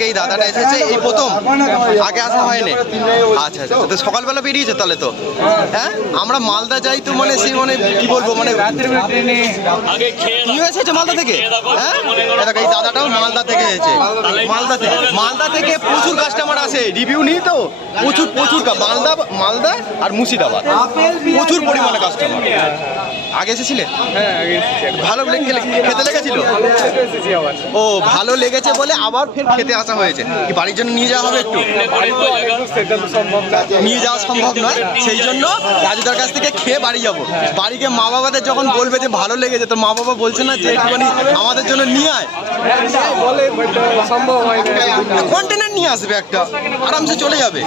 থেকে এই দাদাটা এসেছে এই প্রথম? আগে আসা হয়নি? আচ্ছা আচ্ছা। তো সকালবেলা বেরিয়েছে তাহলে তো? হ্যাঁ? আমরা মালদা যাই তো মানে সেই মানে কি বলব মানে তুমিও এসেছ মালদা থেকে? হ্যাঁ? এই দাদাটাও মালদা থেকে এসেছে। মালদা থেকে মালদা থেকে প্রচুর কাস্টমার আসে। রিভিউ নিই তো? প্রচুর প্রচুর মালদা মালদা আর মুর্শিদাবাদ। প্রচুর পরিমাণে কাস্টমার আগে এসেছিলে ভালো খেতে লেগেছিল ও ভালো লেগেছে বলে আবার ফের খেতে আসা হয়েছে কি বাড়ির জন্য নিয়ে যাওয়া হবে একটু নিয়ে যাওয়া সম্ভব নয় সেই জন্য রাজুদার কাছ থেকে খেয়ে বাড়ি যাব বাড়িকে মা বাবাদের যখন বলবে যে ভালো লেগেছে তো মা বাবা বলছে না যে একটুখানি আমাদের জন্য নিয়ে আয় কন্টেনার নিয়ে আসবে একটা আরামসে চলে যাবে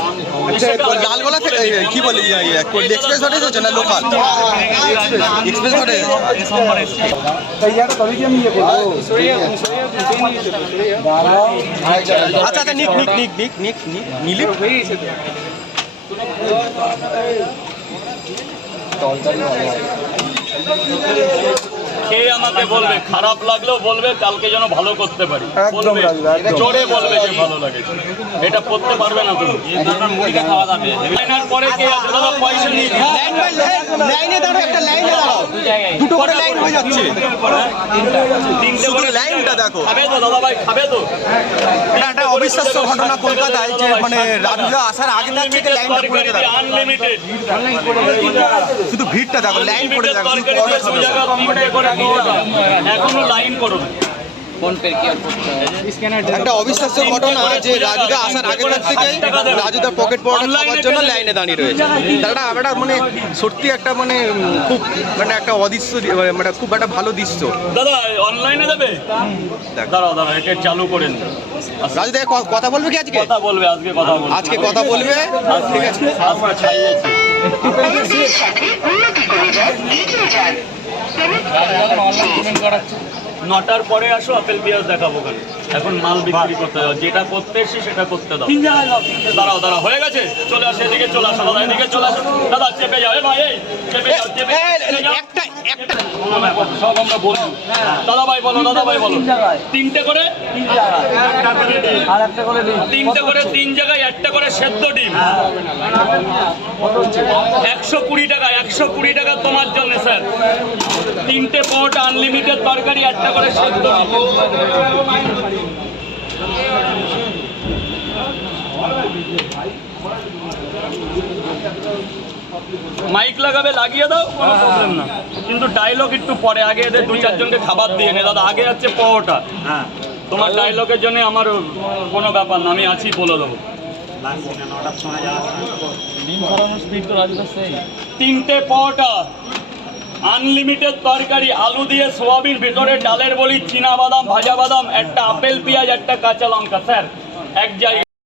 লালগোলা থেকে কি বলে এক্সপ্রেস ঘটে এসেছে না লোকাল এক্সপ্রেস ঘটে আচ্ছা আচ্ছা নিক নিক নিক নিক নিক নিক নিলি? খেয়ে আমাকে বলবে? খারাপ লাগলেও বলবে কালকে যেন ভালো করতে পারি। জোরে বলবে যে ভালো লাগে। এটা করতে পারবে না তুমি। মুড়িটা খাওয়া যাবে। পরে কে পয়সা নিয়ে দিই। লাইন বাই লাইন লাইনে দাঁড়াও একটা লাইনে দাঁড়াও। দুটো করে লাইন হয়ে যাচ্ছে। শুধু লাইনটা দেখো। এটা একটা অবিশ্বাস্য ঘটনা কলকাতায় যে মানে রাজুদা আসার আগে থেকে লাইনটা পড়ে দেখো শুধু ভিড়টা দেখো লাইন পড়ে দেখো। এখনও লাইন পরোটা একটা অবিশ্বাস্য ঘটনা যে রাজুদা আসার আগে থেকেই রাজুদা পকেট খাওয়ার জন্য লাইনে দাঁড়িয়ে রয়েছে। তারা একটা মানে সত্যি একটা মানে খুব মানে একটা অদৃশ্য মানে খুব একটা ভালো দৃশ্য। দাদা অনলাইনে দেবে? দাঁড়াও দাঁড়াও এটা চালু করে রাজুদা কথা বলবে কি আজকে? কথা বলবে আজকে কথা বলবে। আজকে কথা বলবে? ঠিক আছে। আজকে ছাইয়েছে উন্নতি করে যান এগিয়ে যান নটার পরে আসো আপেল পেঁয়াজ দেখাবো কেন এখন মাল বিক্রি করতে দাও যেটা করতে এসছি সেটা করতে দাও। দাঁড়াও দাঁড়াও হয়ে গেছে? চলে আসো এদিকে চলে আসো দাদা এদিকে চলে আসো। দাদা চেপে যাও ভাই চেপে যাও চেপে। একটা একটা কোনো ব্যাপার না, সব আমরা বলব দাদা ভাই বলো। দাদা ভাই বলো তিনটে করে? তিনটে করে তিন জায়গায় একটা করে সেদ্ধ ডিম। একশো কুড়ি টাকা একশো কুড়ি টাকা তোমার জন্য স্যার। তিনটে পরোটা আনলিমিটেড তরকারি একটা করে সেদ্ধ ডিম। মাইক লাগাবে লাগিয়ে দাও কোনো প্রবলেম না। কিন্তু ডায়লগ একটু পরে আগে এদের দু চারজনকে খাবার দিয়ে নে। দাদা আগে আছে পরোটা। তোমার ডায়লগের জন্য আমার কোনো ব্যাপার না আমি আছি বলে দেবো। তিনটে পরোটা আনলিমিটেড তরকারি আলু দিয়ে সোয়াবিন ভেতরে ডালের বলি চীনা বাদাম ভাজা বাদাম একটা আপেল পেঁয়াজ একটা কাঁচা লঙ্কা। স্যার এক জায়গায়